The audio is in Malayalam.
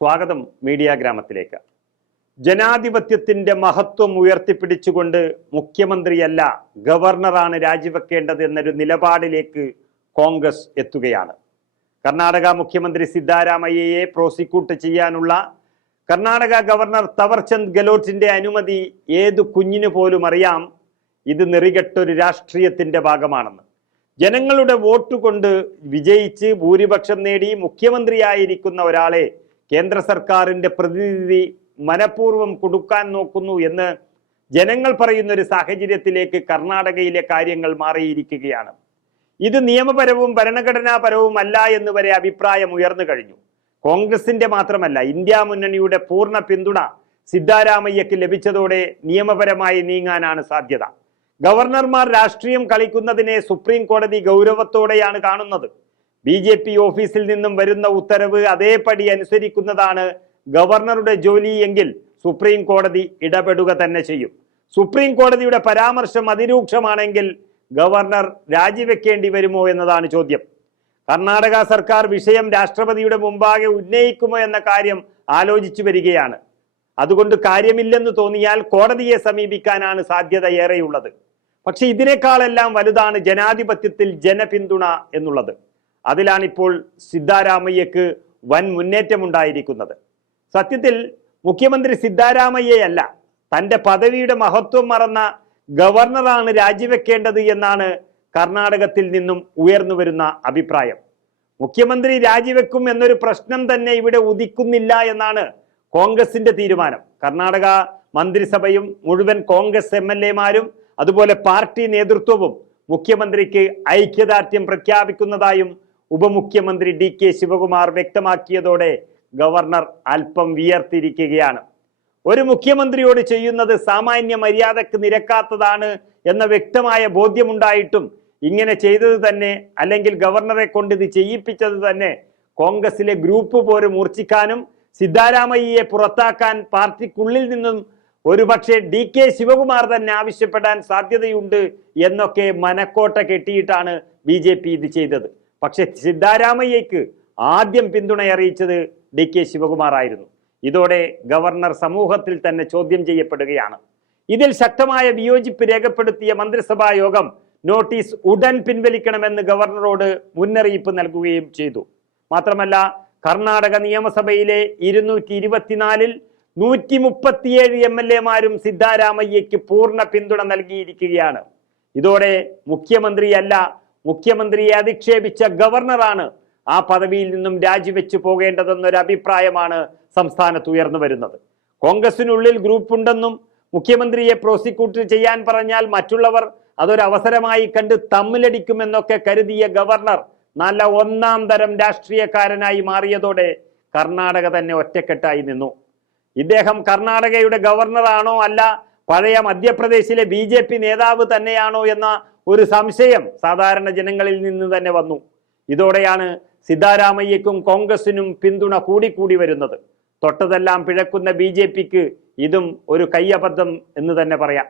സ്വാഗതം മീഡിയ ഗ്രാമത്തിലേക്ക്. ജനാധിപത്യത്തിന്റെ മഹത്വം ഉയർത്തിപ്പിടിച്ചുകൊണ്ട് മുഖ്യമന്ത്രിയല്ല ഗവർണറാണ് രാജിവെക്കേണ്ടത് എന്നൊരു നിലപാടിലേക്ക് കോൺഗ്രസ് എത്തുകയാണ്. കർണാടക മുഖ്യമന്ത്രി സിദ്ധാരാമയ്യയെ പ്രോസിക്യൂട്ട് ചെയ്യാനുള്ള കർണാടക ഗവർണർ തവർചന്ദ് ഗെലോട്ടിന്റെ അനുമതി ഏതു കുഞ്ഞിനു പോലും അറിയാം. ഇത് നെറികെട്ടൊരു രാഷ്ട്രീയത്തിന്റെ ഭാഗമാണെന്ന്. ജനങ്ങളുടെ വോട്ട് കൊണ്ട് വിജയിച്ച് ഭൂരിപക്ഷം നേടി മുഖ്യമന്ത്രിയായിരിക്കുന്ന ഒരാളെ കേന്ദ്ര സർക്കാരിന്റെ പ്രതിനിധി മനഃപൂർവം കൊടുക്കാൻ നോക്കുന്നു എന്ന് ജനങ്ങൾ പറയുന്ന ഒരു സാഹചര്യത്തിലേക്ക് കർണാടകയിലെ കാര്യങ്ങൾ മാറിയിരിക്കുകയാണ്. ഇത് നിയമപരവും ഭരണഘടനാപരവും അല്ല എന്ന് വരെ അഭിപ്രായം ഉയർന്നു കഴിഞ്ഞു. കോൺഗ്രസിന്റെ മാത്രമല്ല ഇന്ത്യ മുന്നണിയുടെ പൂർണ പിന്തുണ സിദ്ധാരാമയ്യക്ക് ലഭിച്ചതോടെ നിയമപരമായി നീങ്ങാനാണ് സാധ്യത. ഗവർണർമാർ രാഷ്ട്രീയം കളിക്കുന്നതിനെ സുപ്രീം കോടതി ഗൗരവത്തോടെയാണ് കാണുന്നത്. ബി ജെ പി ഓഫീസിൽ നിന്നും വരുന്ന ഉത്തരവ് അതേപടി അനുസരിക്കുന്നതാണ് ഗവർണറുടെ ജോലി എങ്കിൽ സുപ്രീം കോടതി ഇടപെടുക തന്നെ ചെയ്യും. സുപ്രീം കോടതിയുടെ പരാമർശം അതിരൂക്ഷമാണെങ്കിൽ ഗവർണർ രാജിവെക്കേണ്ടി വരുമോ എന്നതാണ് ചോദ്യം. കർണാടക സർക്കാർ വിഷയം രാഷ്ട്രപതിയുടെ മുമ്പാകെ ഉന്നയിക്കുമോ എന്ന കാര്യം ആലോചിച്ചു വരികയാണ്. അതുകൊണ്ട് കാര്യമില്ലെന്ന് തോന്നിയാൽ കോടതിയെ സമീപിക്കാനാണ് സാധ്യത ഏറെയുള്ളത്. പക്ഷെ ഇതിനേക്കാളെല്ലാം വലുതാണ് ജനാധിപത്യത്തിൽ ജനപിന്തുണ എന്നുള്ളത്. അതിലാണിപ്പോൾ സിദ്ധാരാമയ്യക്ക് വൻ മുന്നേറ്റമുണ്ടായിരിക്കുന്നത്. സത്യത്തിൽ മുഖ്യമന്ത്രി സിദ്ധാരാമയ്യയല്ല തന്റെ പദവിയുടെ മഹത്വം മറന്ന ഗവർണറാണ് രാജിവെക്കേണ്ടത് എന്നാണ് കർണാടകത്തിൽ നിന്നും ഉയർന്നു വരുന്ന അഭിപ്രായം. മുഖ്യമന്ത്രി രാജിവെക്കും എന്നൊരു പ്രശ്നം തന്നെ ഇവിടെ ഉദിക്കുന്നില്ല എന്നാണ് കോൺഗ്രസിന്റെ തീരുമാനം. കർണാടക മന്ത്രിസഭയും മുഴുവൻ കോൺഗ്രസ് എം എൽ എമാരും അതുപോലെ പാർട്ടി നേതൃത്വവും മുഖ്യമന്ത്രിക്ക് ഐക്യദാർഢ്യം പ്രഖ്യാപിക്കുന്നതായും ഉപമുഖ്യമന്ത്രി ഡി കെ ശിവകുമാർ വ്യക്തമാക്കിയതോടെ ഗവർണർ അല്പം വിയർത്തിരിക്കുകയാണ്. ഒരു മുഖ്യമന്ത്രിയോട് ചെയ്യുന്നത് സാമാന്യ മര്യാദയ്ക്ക് നിരക്കാത്തതാണ് എന്ന വ്യക്തമായ ബോധ്യമുണ്ടായിട്ടും ഇങ്ങനെ ചെയ്തത് തന്നെ അല്ലെങ്കിൽ ഗവർണറെ കൊണ്ട് ഇത് ചെയ്യിപ്പിച്ചത് തന്നെ കോൺഗ്രസിലെ ഗ്രൂപ്പ് പോര് മൂർച്ഛിക്കാനും സിദ്ധാരാമയ്യയെ പുറത്താക്കാൻ പാർട്ടിക്കുള്ളിൽ നിന്നും ഒരുപക്ഷെ ഡി കെ ശിവകുമാർ തന്നെ ആവശ്യപ്പെടാൻ സാധ്യതയുണ്ട് എന്നൊക്കെ മനക്കോട്ട കെട്ടിയിട്ടാണ് ബി ഇത് ചെയ്തത്. പക്ഷെ സിദ്ധാരാമയ്യക്ക് ആദ്യം പിന്തുണ അറിയിച്ചത് ഡി കെ ശിവകുമാർ ആയിരുന്നു ഇതോടെ ഗവർണർ സമൂഹത്തിൽ തന്നെ ചോദ്യം ചെയ്യപ്പെടുകയാണ്. ഇതിൽ ശക്തമായ വിയോജിപ്പ് രേഖപ്പെടുത്തിയ മന്ത്രിസഭാ യോഗം നോട്ടീസ് ഉടൻ പിൻവലിക്കണമെന്ന് ഗവർണറോട് മുന്നറിയിപ്പ് നൽകുകയും ചെയ്തു. മാത്രമല്ല കർണാടക നിയമസഭയിലെ ഇരുന്നൂറ്റി ഇരുപത്തിനാലിൽ നൂറ്റി മുപ്പത്തിയേഴ് എം എൽ എമാരും സിദ്ധാരാമയ്യയ്ക്ക് പൂർണ പിന്തുണ നൽകിയിരിക്കുകയാണ്. ഇതോടെ മുഖ്യമന്ത്രിയല്ല മുഖ്യമന്ത്രിയെ അധിക്ഷേപിച്ച ഗവർണറാണ് ആ പദവിയിൽ നിന്നും രാജിവെച്ചു പോകേണ്ടതെന്നൊരു അഭിപ്രായമാണ് സംസ്ഥാനത്ത് ഉയർന്നു വരുന്നത്. കോൺഗ്രസിനുള്ളിൽ ഗ്രൂപ്പ് ഉണ്ടെന്നും മുഖ്യമന്ത്രിയെ പ്രോസിക്യൂട്ട് ചെയ്യാൻ പറഞ്ഞാൽ മറ്റുള്ളവർ അതൊരവസരമായി കണ്ട് തമ്മിലടിക്കുമെന്നൊക്കെ കരുതിയ ഗവർണർ നല്ല ഒന്നാം തരം രാഷ്ട്രീയക്കാരനായി മാറിയതോടെ കർണാടക തന്നെ ഒറ്റക്കെട്ടായി നിന്നു. ഇദ്ദേഹം കർണാടകയുടെ ഗവർണറാണോ അല്ല പഴയ മധ്യപ്രദേശിലെ ബി നേതാവ് തന്നെയാണോ എന്ന ഒരു സംശയം സാധാരണ ജനങ്ങളിൽ നിന്ന് തന്നെ വന്നു. ഇതോടെയാണ് സിദ്ധാരാമയ്യക്കും കോൺഗ്രസിനും പിന്തുണ കൂടിക്കൂടി വരുന്നത്. തൊട്ടതെല്ലാം പിഴക്കുന്ന ബി ഇതും ഒരു കയ്യബദ്ധം എന്ന് തന്നെ പറയാം.